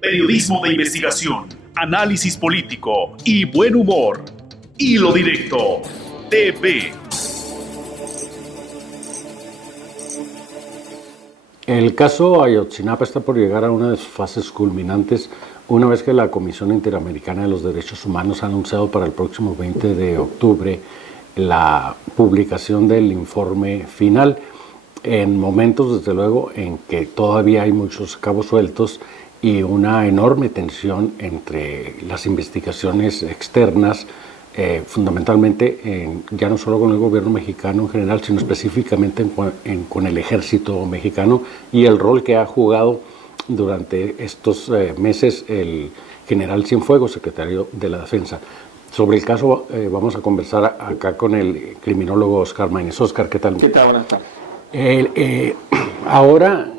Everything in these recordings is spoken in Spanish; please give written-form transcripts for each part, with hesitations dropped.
Periodismo de investigación, análisis político y buen humor. Hilo Directo TV. El caso Ayotzinapa está por llegar a una de sus fases culminantes una vez que la Comisión Interamericana de los Derechos Humanos ha anunciado para el próximo 20 de octubre la publicación del informe final, en momentos, desde luego, en que todavía hay muchos cabos sueltos y una enorme tensión entre las investigaciones externas, fundamentalmente ya no solo con el gobierno mexicano en general, sino específicamente con el ejército mexicano y el rol que ha jugado durante estos meses el general Cienfuegos, secretario de la Defensa. Sobre el caso vamos a conversar acá con el criminólogo Oscar Maínez. Oscar, ¿qué tal? ¿Qué tal? Buenas tardes. Ahora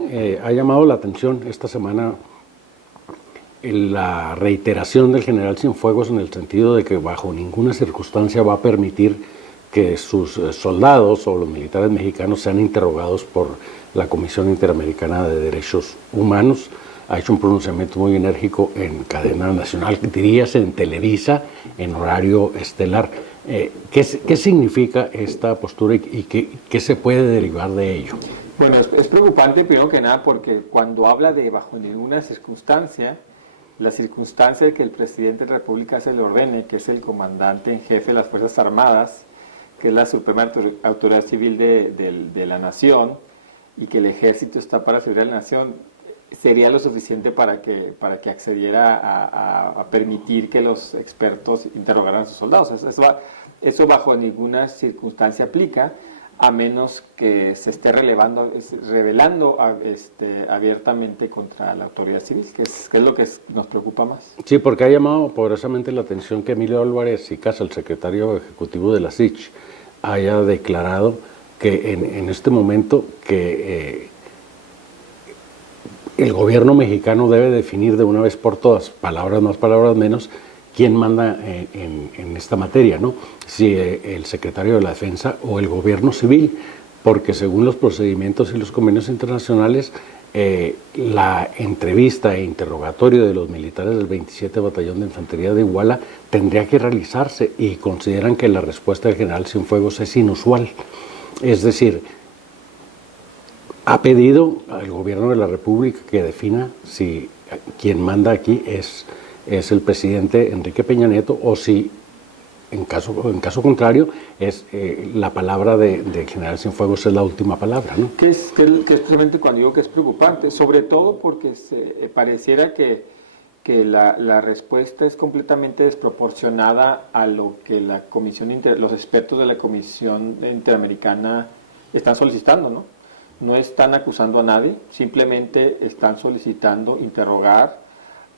ha llamado la atención esta semana la reiteración del general Cienfuegos en el sentido de que bajo ninguna circunstancia va a permitir que sus soldados o los militares mexicanos sean interrogados por la Comisión Interamericana de Derechos Humanos. Ha hecho un pronunciamiento muy enérgico en cadena nacional, dirías en Televisa, en horario estelar. ¿Qué significa esta postura y qué se puede derivar de ello? Bueno, es preocupante primero que nada porque cuando habla de bajo ninguna circunstancia, la circunstancia de que el presidente de la República se le ordene, que es el comandante en jefe de las Fuerzas Armadas, que es la suprema autoridad civil de la nación, y que el ejército está para servir a la nación, sería lo suficiente para que accediera a permitir que los expertos interrogaran a sus soldados. Eso bajo ninguna circunstancia aplica, a menos que se esté revelando abiertamente contra la autoridad civil, que es lo que nos preocupa más. Sí, porque ha llamado poderosamente la atención que Emilio Álvarez y Casa, el secretario ejecutivo de la SICH, haya declarado que en este momento que el gobierno mexicano debe definir de una vez por todas, palabras más, palabras menos, quién manda en esta materia, ¿no? Si el secretario de la Defensa o el gobierno civil, porque según los procedimientos y los convenios internacionales, la entrevista e interrogatorio de los militares del 27 Batallón de Infantería de Iguala tendría que realizarse y consideran que la respuesta del general Cienfuegos es inusual. Es decir, ha pedido al gobierno de la República que defina si quien manda aquí es el presidente Enrique Peña Nieto o si en caso contrario es la palabra del general Cienfuegos es la última palabra, ¿no? Que es precisamente cuando digo que es preocupante, sobre todo porque pareciera que la respuesta es completamente desproporcionada a lo que los expertos de la Comisión Interamericana están solicitando, ¿no? No están acusando a nadie, simplemente están solicitando interrogar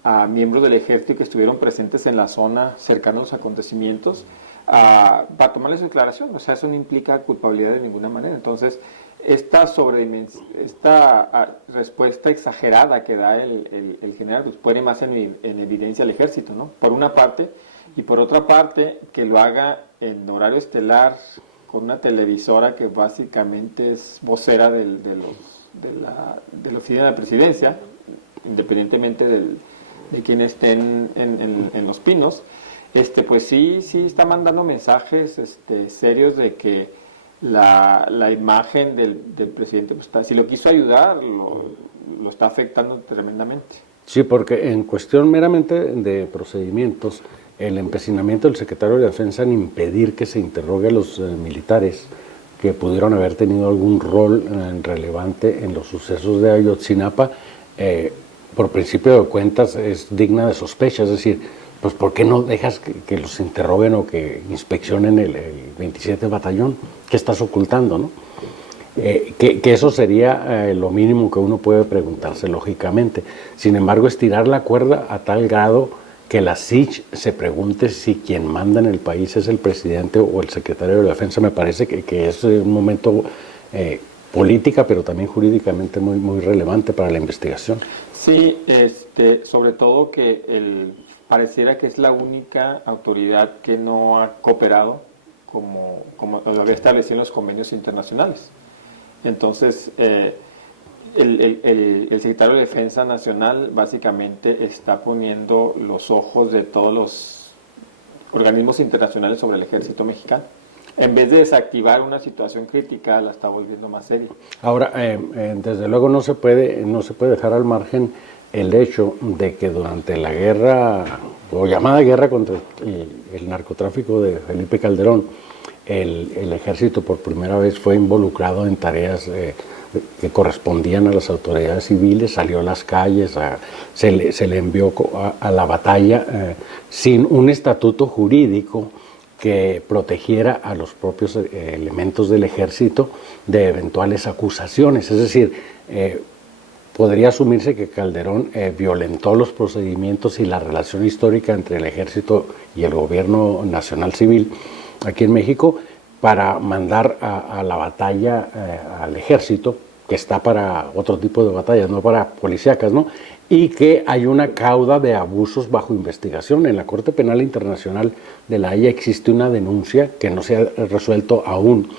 a miembros del ejército que estuvieron presentes en la zona cercana a los acontecimientos para tomarles su declaración. O sea, eso no implica culpabilidad de ninguna manera. Entonces, esta respuesta exagerada que da el general pues pone más en evidencia al ejército, ¿no? Por una parte, y por otra parte, que lo haga en horario estelar con una televisora que básicamente es vocera de la oficina de la presidencia, independientemente de quien esté en Los Pinos, pues sí está mandando mensajes serios de que la imagen del presidente, pues si lo quiso ayudar, lo está afectando tremendamente. Sí, porque en cuestión meramente de procedimientos, el empecinamiento del secretario de Defensa en impedir que se interrogue a los militares que pudieron haber tenido algún rol relevante en los sucesos de Ayotzinapa, por principio de cuentas es digna de sospecha, es decir, pues ¿por qué no dejas que los interroguen o que inspeccionen el 27 Batallón? ¿Qué estás ocultando, no? Que eso sería lo mínimo que uno puede preguntarse lógicamente. Sin embargo, estirar la cuerda a tal grado que la SICH se pregunte si quien manda en el país es el presidente o el secretario de la Defensa, me parece que es un momento política, pero también jurídicamente muy, muy relevante para la investigación. Sí, sobre todo que pareciera que es la única autoridad que no ha cooperado como lo había establecido en los convenios internacionales. Entonces, el secretario de Defensa Nacional básicamente está poniendo los ojos de todos los organismos internacionales sobre el ejército mexicano. En vez de desactivar una situación crítica, la está volviendo más seria. Ahora, desde luego no se puede dejar al margen el hecho de que durante la guerra, o llamada guerra contra el narcotráfico de Felipe Calderón, el ejército por primera vez fue involucrado en tareas que correspondían a las autoridades civiles, salió a las calles, se le envió a la batalla sin un estatuto jurídico que protegiera a los propios elementos del ejército de eventuales acusaciones. Es decir, podría asumirse que Calderón violentó los procedimientos y la relación histórica entre el ejército y el gobierno nacional civil aquí en México para mandar a la batalla al ejército, que está para otro tipo de batallas, no para policíacas, ¿no? Y que hay una cauda de abusos bajo investigación. En la Corte Penal Internacional de la Haya existe una denuncia que no se ha resuelto aún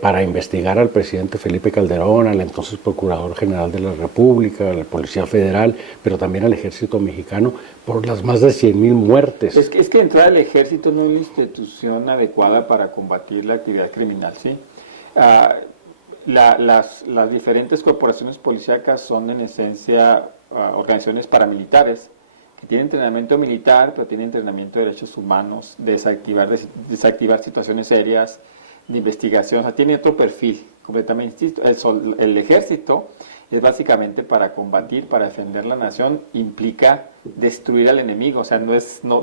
para investigar al presidente Felipe Calderón, al entonces Procurador General de la República, a la Policía Federal, pero también al Ejército Mexicano, por las más de 100,000 muertes. Es que de entrada el ejército no es la institución adecuada para combatir la actividad criminal, ¿sí? Las diferentes corporaciones policíacas son en esencia organizaciones paramilitares que tienen entrenamiento militar, pero tienen entrenamiento de derechos humanos, de desactivar situaciones serias, de investigación, o sea, tiene otro perfil completamente distinto. El ejército es básicamente para combatir, para defender la nación, implica destruir al enemigo, o sea, no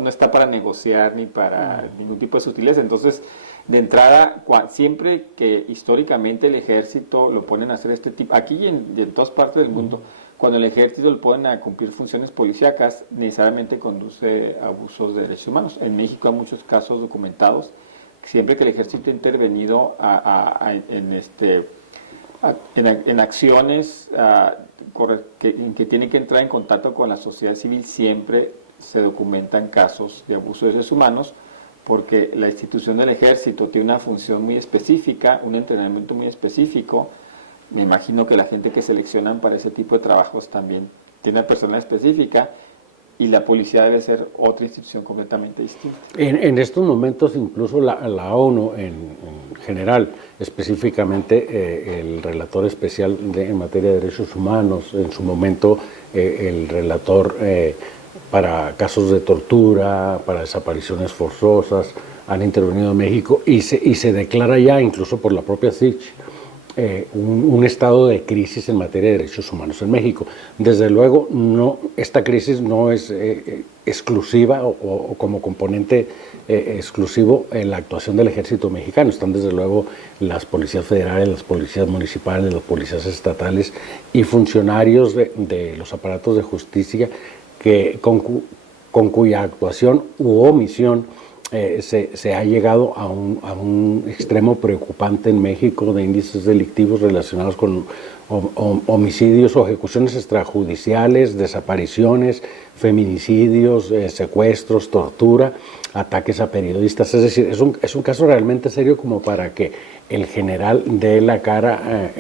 está para negociar ni para ningún tipo de sutileza. Entonces, de entrada, siempre que históricamente el ejército lo ponen a hacer este tipo, aquí y en todas partes del mundo, cuando el ejército lo ponen a cumplir funciones policíacas, necesariamente conduce a abusos de derechos humanos. En México hay muchos casos documentados. Siempre que el ejército ha intervenido en acciones en que tiene que entrar en contacto con la sociedad civil, siempre se documentan casos de abuso de derechos humanos, porque la institución del ejército tiene una función muy específica, un entrenamiento muy específico. Me imagino que la gente que seleccionan para ese tipo de trabajos también tiene una persona específica, y la policía debe ser otra institución completamente distinta. En estos momentos incluso la ONU en general, específicamente el relator especial en materia de derechos humanos, en su momento el relator para casos de tortura, para desapariciones forzosas, han intervenido en México y se declara ya, incluso por la propia CICH, un estado de crisis en materia de derechos humanos en México. Desde luego, esta crisis no es exclusiva o como componente exclusivo en la actuación del ejército mexicano. Están desde luego las policías federales, las policías municipales, las policías estatales y funcionarios de los aparatos de justicia con cuya actuación u omisión se ha llegado a un extremo preocupante en México de índices delictivos relacionados con homicidios o ejecuciones extrajudiciales, desapariciones, feminicidios, secuestros, tortura, ataques a periodistas. Es decir, es un caso realmente serio como para que el general dé la cara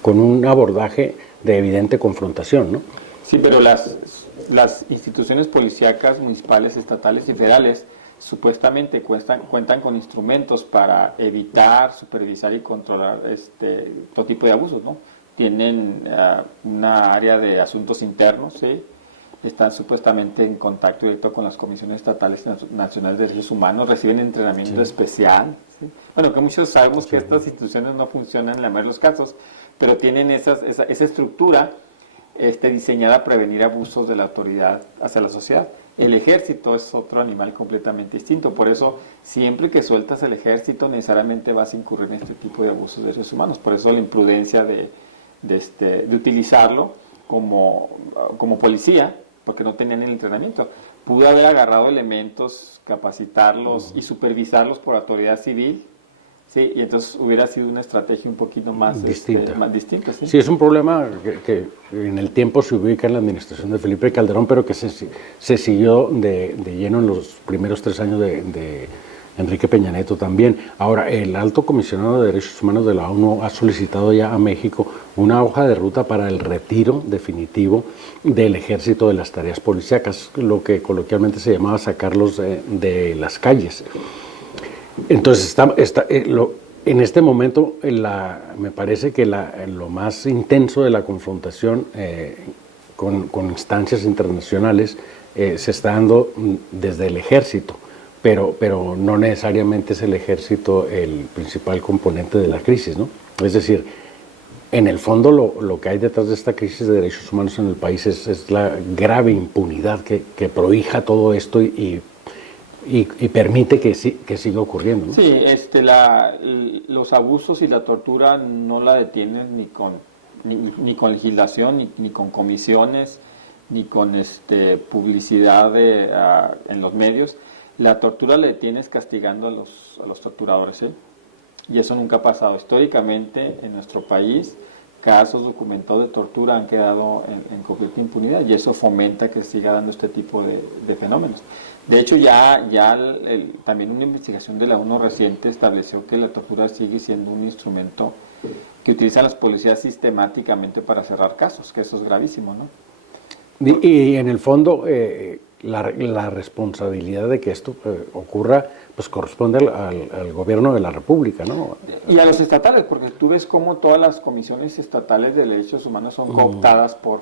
con un abordaje de evidente confrontación, ¿no? Sí, pero las instituciones policíacas municipales, estatales y federales supuestamente cuentan con instrumentos para evitar, supervisar y controlar todo tipo de abusos, ¿no? Tienen una área de asuntos internos, ¿sí? Están supuestamente en contacto directo con las comisiones estatales y nacionales de derechos humanos, reciben entrenamiento especial, ¿sí? Bueno, que muchos sabemos que estas instituciones no funcionan en la mayoría de los casos, pero tienen esa estructura diseñada a prevenir abusos de la autoridad hacia la sociedad. El ejército es otro animal completamente distinto, por eso siempre que sueltas el ejército necesariamente vas a incurrir en este tipo de abusos de derechos humanos. Por eso la imprudencia de utilizarlo como policía, porque no tenían el entrenamiento. Pudo haber agarrado elementos, capacitarlos y supervisarlos por autoridad civil. Sí, y entonces hubiera sido una estrategia un poquito más distinta. ¿Sí? Sí, es un problema que en el tiempo se ubica en la administración de Felipe Calderón, pero que se siguió de lleno en los primeros 3 años Enrique Peña Nieto también. Ahora, el Alto Comisionado de Derechos Humanos de la ONU ha solicitado ya a México una hoja de ruta para el retiro definitivo del ejército de las tareas policíacas, lo que coloquialmente se llamaba sacarlos de las calles. Entonces, en este momento me parece que lo más intenso de la confrontación con instancias internacionales se está dando desde el ejército, pero no necesariamente es el ejército el principal componente de la crisis, ¿no? Es decir, en el fondo lo que hay detrás de esta crisis de derechos humanos en el país es la grave impunidad que prohija todo esto y permite que siga ocurriendo, ¿no? Sí, los abusos y la tortura no la detienen ni con legislación, ni con comisiones, ni con publicidad en los medios. La tortura la detienes castigando a los torturadores, ¿sí? Y eso nunca ha pasado. Históricamente en nuestro país, casos documentados de tortura han quedado en completa impunidad, y eso fomenta que siga dando este tipo de fenómenos. De hecho, también una investigación de la ONU reciente estableció que la tortura sigue siendo un instrumento que utilizan las policías sistemáticamente para cerrar casos, que eso es gravísimo, ¿no? Y en el fondo, la responsabilidad de que esto ocurra, pues corresponde al gobierno de la República, ¿no? Y a los estatales, porque tú ves cómo todas las comisiones estatales de derechos humanos son cooptadas por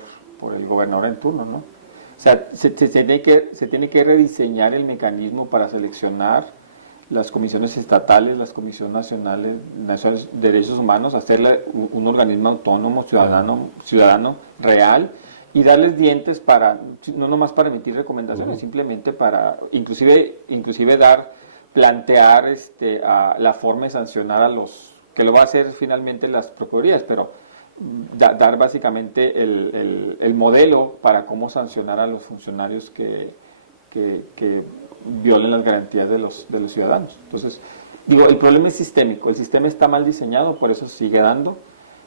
el gobernador en turno, ¿no? O sea, se tiene que rediseñar el mecanismo para seleccionar las comisiones estatales, las comisiones nacionales de derechos humanos, hacerle un organismo autónomo, ciudadano real, y darles dientes no nomás para emitir recomendaciones, simplemente para inclusive plantear la forma de sancionar a los, que lo va a hacer finalmente las procuradurías, pero dar básicamente el modelo para cómo sancionar a los funcionarios que violen las garantías de los ciudadanos. Entonces, el problema es sistémico, el sistema está mal diseñado, por eso sigue dando.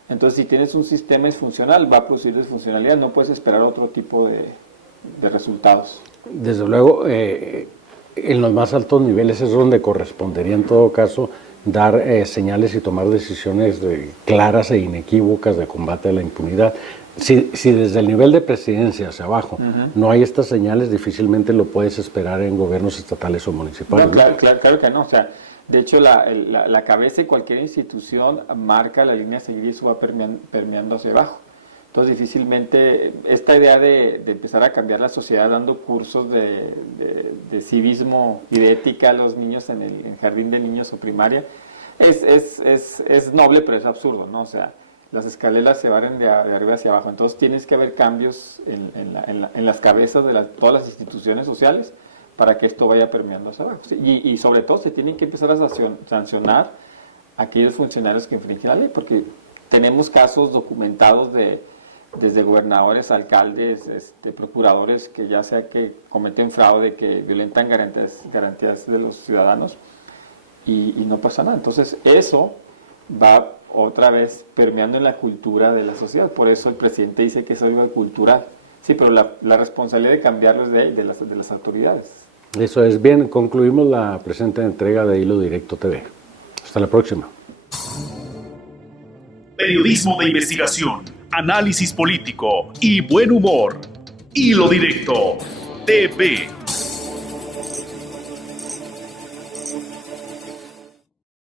Entonces, si tienes un sistema disfuncional, va a producir disfuncionalidad, no puedes esperar otro tipo de resultados. Desde luego, en los más altos niveles es donde correspondería en todo caso dar señales y tomar decisiones claras e inequívocas de combate a la impunidad. Si desde el nivel de presidencia hacia abajo no hay estas señales, difícilmente lo puedes esperar en gobiernos estatales o municipales. No, claro que no. O sea, de hecho, la cabeza de cualquier institución marca la línea a seguir y eso va permeando hacia abajo. Entonces, difícilmente esta idea de empezar a cambiar la sociedad dando cursos de civismo y de ética a los niños en jardín de niños o primaria es noble, pero es absurdo, ¿no? O sea, las escaleras se barren de arriba hacia abajo. Entonces, tienes que haber cambios en las cabezas de todas las instituciones sociales para que esto vaya permeando hacia abajo. ¿Sí? Y sobre todo, se tienen que empezar a sancionar a aquellos funcionarios que infringen la ley, porque tenemos casos documentados desde gobernadores, alcaldes, procuradores, que ya sea que cometen fraude, que violentan garantías de los ciudadanos y no pasa nada. Entonces eso va otra vez permeando en la cultura de la sociedad. Por eso el presidente dice que es algo cultural. Sí, pero la responsabilidad de cambiarlo es de las autoridades. Eso es. Bien, concluimos la presente entrega de Hilo Directo TV. Hasta la próxima. Periodismo de investigación, análisis político y buen humor. Hilo Directo TV.